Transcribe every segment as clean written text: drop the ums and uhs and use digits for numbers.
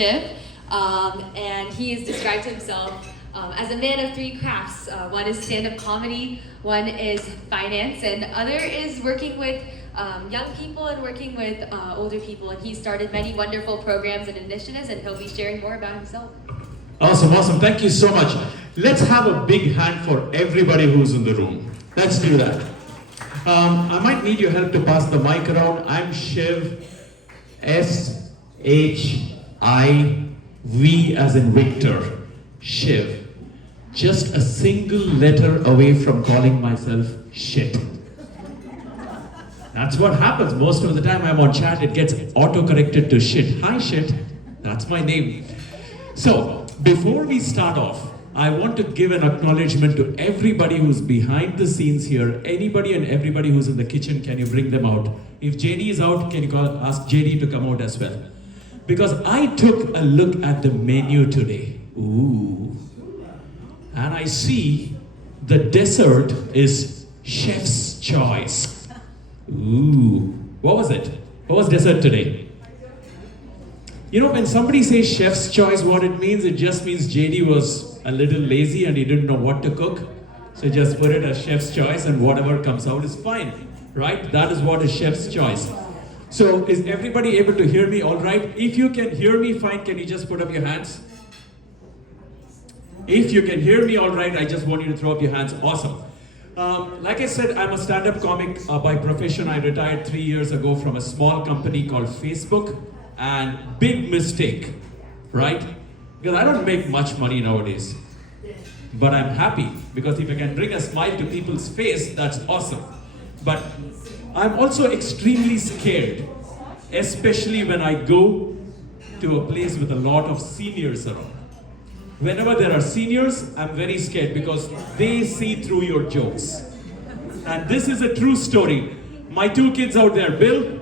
Shiv, and he has described himself as a man of three crafts. One is stand-up comedy, one is finance, and other is working with young people and working with older people. And he started many wonderful programs and initiatives, and he'll be sharing more about himself. Awesome, awesome. Thank you so much. Let's have a big hand for everybody who's in the room. Let's do that. I might need your help to pass the mic around. I'm Shiv, S-H-I-V as in Victor, Shiv. Just a single letter away from calling myself shit. That's what happens. Most of the time I'm on chat, it gets auto-corrected to shit. Hi shit, that's my name. So, before we start off, I want to give an acknowledgement to everybody who's behind the scenes here. Anybody and everybody who's in the kitchen, can you bring them out? If JD is out, can you ask JD to come out as well? Because I took a look at the menu today. Ooh. And I see the dessert is chef's choice. Ooh. What was it? What was dessert today? You know, when somebody says chef's choice, what it means, it just means JD was a little lazy and he didn't know what to cook. So just put it as chef's choice and whatever comes out is fine, right? That is what is chef's choice. So is everybody able to hear me all right? If you can hear me fine, can you just put up your hands? If you can hear me all right, I just want you to throw up your hands. Awesome. Like I said, I'm a stand-up comic by profession. I retired 3 years ago from a small company called Facebook. And big mistake, right? Because I don't make much money nowadays. But I'm happy because if I can bring a smile to people's face, that's awesome. But I'm also extremely scared, especially when I go to a place with a lot of seniors around. Whenever there are seniors, I'm very scared because they see through your jokes. And this is a true story. My two kids out there, Bill,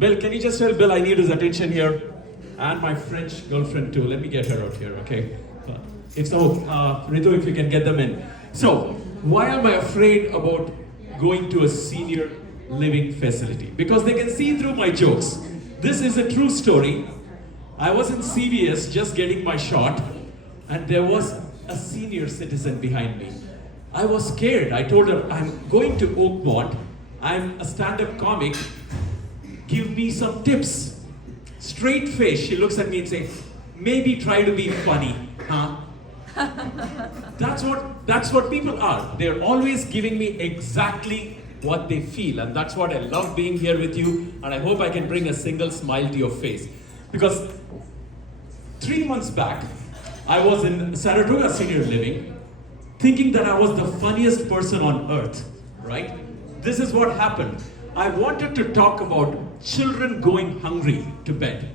can you just tell Bill I need his attention here? And my French girlfriend too. Let me get her out here, okay? If so, Ritu, if you can get them in. So, why am I afraid about going to a senior living facility? Because they can see through my jokes. This is a true story. I was in CVS just getting my shot, and there was a senior citizen behind me. I was scared. I told her, I'm going to Oakmont. I'm a stand-up comic. Give me some tips. Straight face, she looks at me and says, maybe try to be funny, huh? That's what people are. They're always giving me exactly what they feel, and that's what I love being here with you, and I hope I can bring a single smile to your face. Because 3 months back, I was in Saratoga Senior Living, thinking that I was the funniest person on earth, right? This is what happened. I wanted to talk about children going hungry to bed.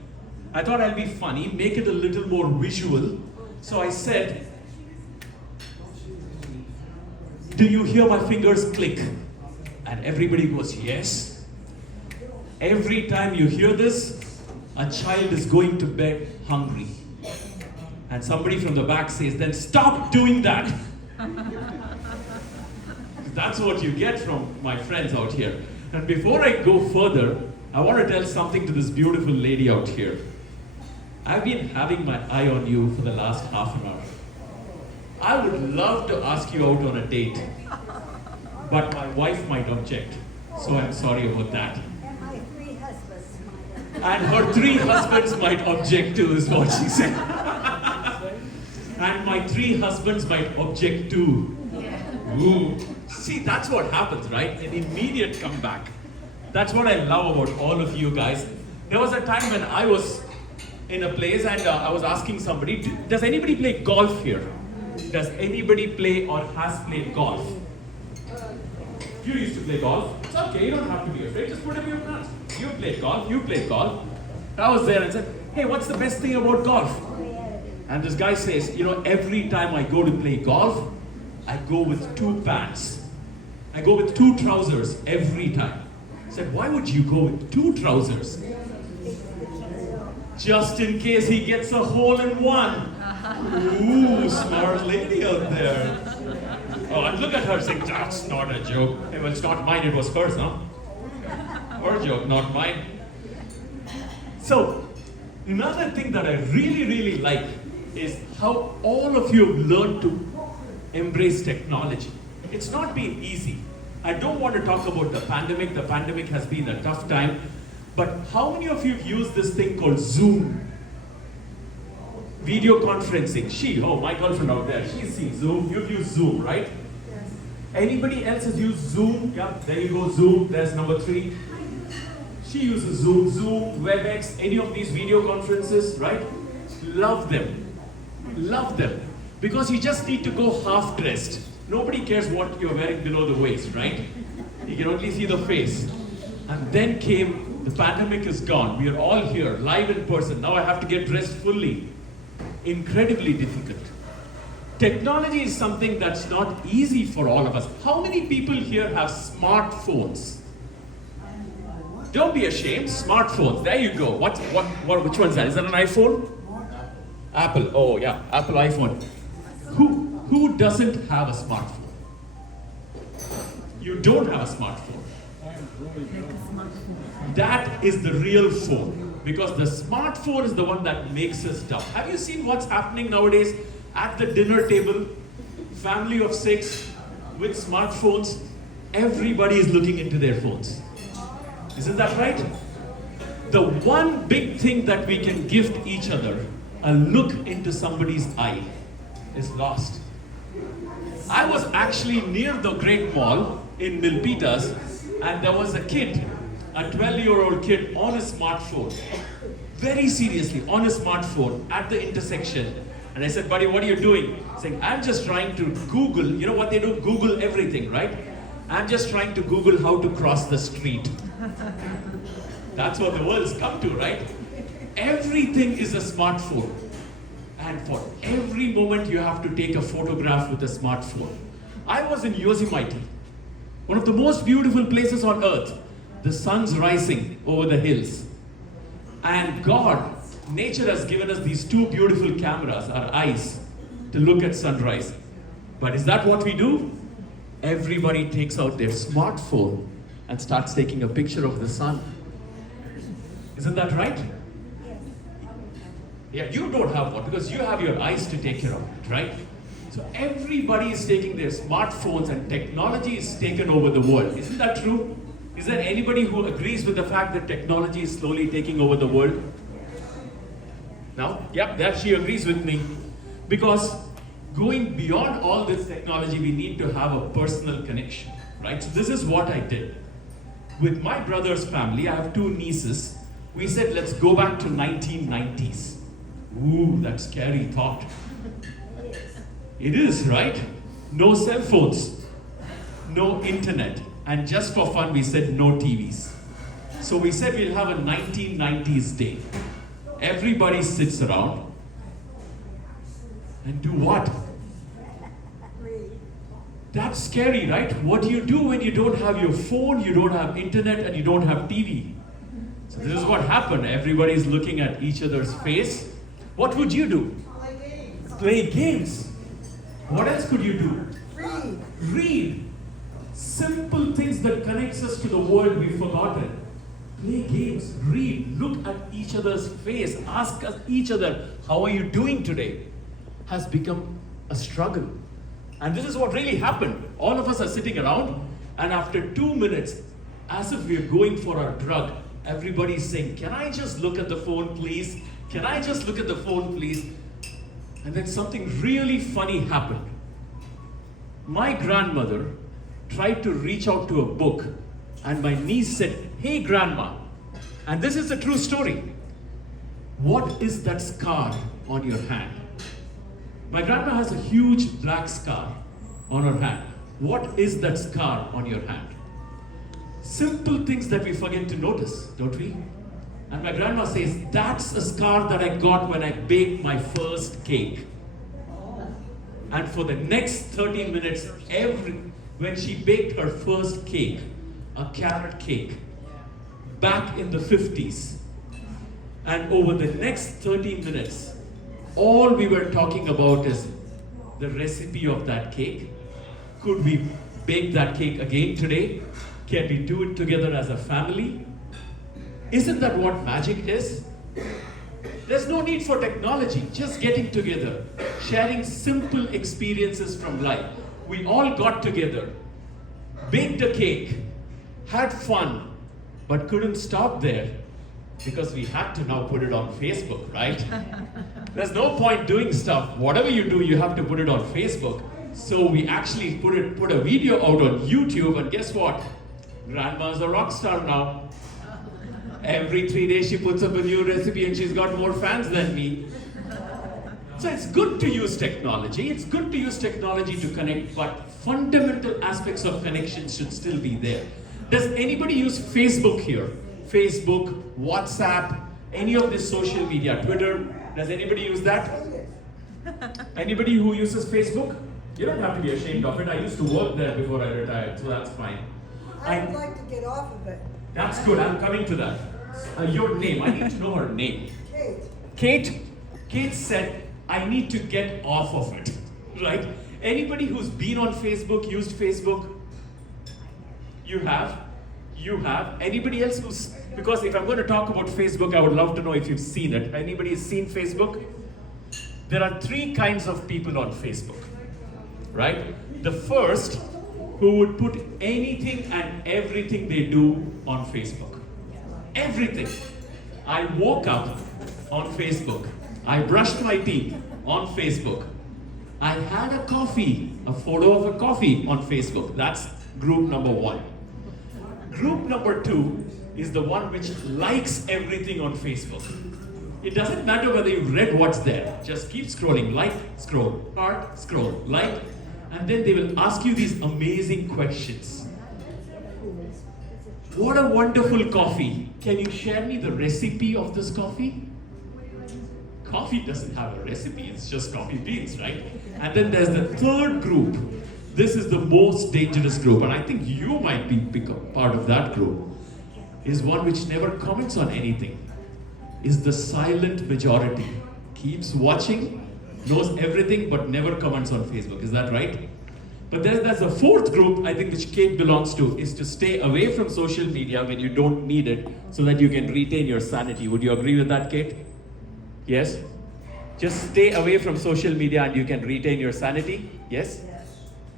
I thought I'll be funny, make it a little more visual. So I said, do you hear my fingers click? And everybody goes, yes. Every time you hear this, a child is going to bed hungry. And somebody from the back says, then stop doing that. That's what you get from my friends out here. And before I go further, I want to tell something to this beautiful lady out here. I've been having my eye on you for the last half an hour. I would love to ask you out on a date, but my wife might object, so I'm sorry about that. And my 3 husbands might. And her 3 husbands might object too, is what she said. And my 3 husbands might object too. Ooh. See, that's what happens, right? An immediate comeback. That's what I love about all of you guys. There was a time when I was in a place and I was asking somebody, does anybody play golf here? Does anybody play or has played golf? You used to play golf. It's okay, you don't have to be afraid. Just put up your hands. You played golf, you played golf. I was there and said, hey, what's the best thing about golf? And this guy says, you know, every time I go to play golf, I go with 2 pants. I go with 2 trousers every time. I said, why would you go with 2 trousers? Just in case he gets a hole in one. Ooh, smart lady out there. Oh, and look at her saying, that's not a joke. Hey, well, it's not mine, it was hers, huh? Her joke, not mine. So, Another thing that I really like is how all of you have learned to embrace technology. It's not been easy. I don't want to talk about the pandemic. The pandemic has been a tough time. But how many of you have used this thing called Zoom? Video conferencing. My girlfriend out there, she's seen Zoom. You've used Zoom, right? Yes. Anybody else has used Zoom? Yeah, there you go, Zoom. There's number 3. She uses Zoom, WebEx, any of these video conferences, right? Love them. Love them. Because you just need to go half dressed. Nobody cares what you're wearing below the waist, right? You can only see the face. And then came, the pandemic is gone. We are all here, live in person. Now I have to get dressed fully. Incredibly difficult. Technology is something that's not easy for all of us. How many people here have smartphones? Don't be ashamed. Smartphones. There you go. Which one's that? Is that an iPhone? Apple. Oh yeah, Apple iPhone. Who doesn't have a smartphone? You don't have a smartphone. That is the real phone, because the smartphone is the one that makes us dumb. Have you seen what's happening nowadays at the dinner table? Family of 6 with smartphones. Everybody is looking into their phones. Isn't that right? The one big thing that we can gift each other, a look into somebody's eye, is lost. I was actually near the Great Mall in Milpitas, and there was a kid, a 12-year-old kid on a smartphone, very seriously on a smartphone at the intersection. And I said, buddy, what are you doing? He's saying, I'm just trying to Google, you know what they do? Google everything, right? I'm just trying to Google how to cross the street. That's what the world's come to, right? Everything is a smartphone. And for every moment you have to take a photograph with a smartphone. I was in Yosemite, one of the most beautiful places on earth. The sun's rising over the hills. And God, nature has given us these 2 beautiful cameras, our eyes, to look at sunrise. But is that what we do? Everybody takes out their smartphone and starts taking a picture of the sun. Isn't that right? Yeah, you don't have one because you have your eyes to take care of it, right? So everybody is taking their smartphones and technology is taken over the world. Isn't that true? Is there anybody who agrees with the fact that technology is slowly taking over the world? No? Yep, that she agrees with me. Because going beyond all this technology, we need to have a personal connection, right? So this is what I did. With my brother's family, I have 2 nieces. We said, let's go back to 1990s. Ooh, that scary thought. It is, right? No cell phones, no internet, and just for fun we said no TVs. So we said we'll have a 1990s day. Everybody sits around and do what? That's scary, right? What do you do when you don't have your phone, you don't have internet, and you don't have TV? So this is what happened. Everybody's looking at each other's face. What would you do? Play games. What else could you do? Read. Simple things that connects us to the world we've forgotten. Play games, read, look at each other's face, ask us each other, how are you doing today? Has become a struggle. And this is what really happened. All of us are sitting around, and after 2 minutes, as if we're going for our drug, everybody's saying, can I just look at the phone, please? Can I just look at the phone, please? And then something really funny happened. My grandmother tried to reach out to a book, and my niece said, hey grandma, and this is a true story. What is that scar on your hand? My grandma has a huge black scar on her hand. What is that scar on your hand? Simple things that we forget to notice, don't we? And my grandma says, that's a scar that I got when I baked my first cake. And for the next 30 minutes, when she baked her first cake, a carrot cake, back in the 50s, and over the next 30 minutes, all we were talking about is the recipe of that cake. Could we bake that cake again today? Can we do it together as a family? Isn't that what magic is? There's no need for technology, just getting together, sharing simple experiences from life. We all got together, baked a cake, had fun, but couldn't stop there because we had to now put it on Facebook, right? There's no point doing stuff. Whatever you do, you have to put it on Facebook. So we actually put a video out on YouTube, and guess what? Grandma's a rock star now. Every 3 days she puts up a new recipe and she's got more fans than me. So it's good to use technology. It's good to use technology to connect, but fundamental aspects of connection should still be there. Does anybody use Facebook here? Facebook, WhatsApp, any of this social media, Twitter? Does anybody use that? Anybody who uses Facebook? You don't have to be ashamed of it. I used to work there before I retired, so that's fine. I would like to get off of it. That's good, I'm coming to that. Your name, I need to know her name. Kate. Kate said, I need to get off of it, right? Anybody who's been on Facebook, used Facebook? You have? You have? Anybody else who's, because if I'm going to talk about Facebook, I would love to know if you've seen it. Anybody has seen Facebook? There are 3 kinds of people on Facebook, right? The first, who would put anything and everything they do on Facebook. Everything. I woke up on Facebook. I brushed my teeth on Facebook. I had a coffee, a photo of a coffee on Facebook. That's group number 1. Group number 2 is the one which likes everything on Facebook. It doesn't matter whether you've read what's there. Just keep scrolling. Like, scroll, heart, scroll, like, and then they will ask you these amazing questions. What a wonderful coffee. Can you share me the recipe of this coffee? Coffee doesn't have a recipe, it's just coffee beans, right? And then there's the third group. This is the most dangerous group, and I think you might be part of that group. Is one which never comments on anything. Is the silent majority. Keeps watching, knows everything, but never comments on Facebook. Is that right? But there's a fourth group, I think, which Kate belongs to, is to stay away from social media when you don't need it, so that you can retain your sanity. Would you agree with that, Kate? Yes? Just stay away from social media and you can retain your sanity? Yes?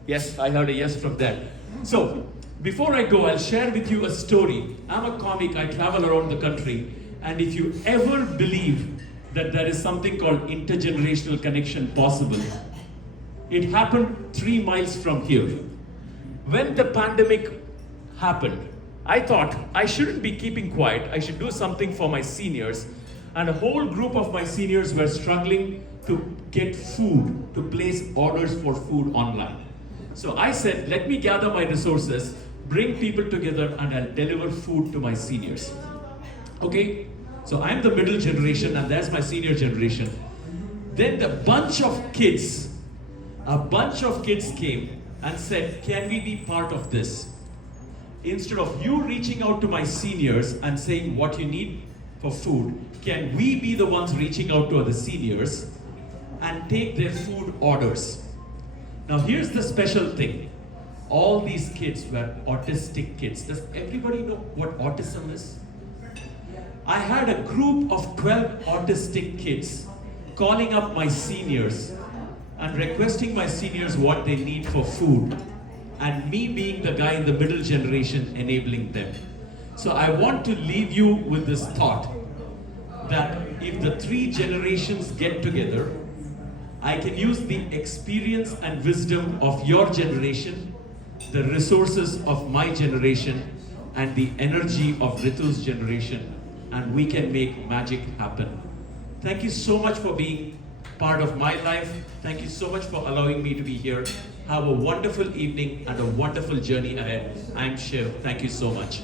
Yes, I heard a yes from there. So, before I go, I'll share with you a story. I'm a comic, I travel around the country, and if you ever believe that there is something called intergenerational connection possible, it happened 3 miles from here. When the pandemic happened, I thought I shouldn't be keeping quiet, I should do something for my seniors. And a whole group of my seniors were struggling to get food, to place orders for food online. So I said, let me gather my resources, bring people together, and I'll deliver food to my seniors. Okay, so I'm the middle generation and there's my senior generation. Then a bunch of kids came and said, can we be part of this? Instead of you reaching out to my seniors and saying what you need for food, can we be the ones reaching out to other seniors and take their food orders? Now here's the special thing. All these kids were autistic kids. Does everybody know what autism is? I had a group of 12 autistic kids calling up my seniors and requesting my seniors what they need for food, and me being the guy in the middle generation enabling them. So I want to leave you with this thought that if the 3 generations get together, I can use the experience and wisdom of your generation, the resources of my generation, and the energy of Ritu's generation, and we can make magic happen. Thank you so much for being part of my life. Thank you so much for allowing me to be here. Have a wonderful evening and a wonderful journey ahead. I'm Shiv. Thank you so much.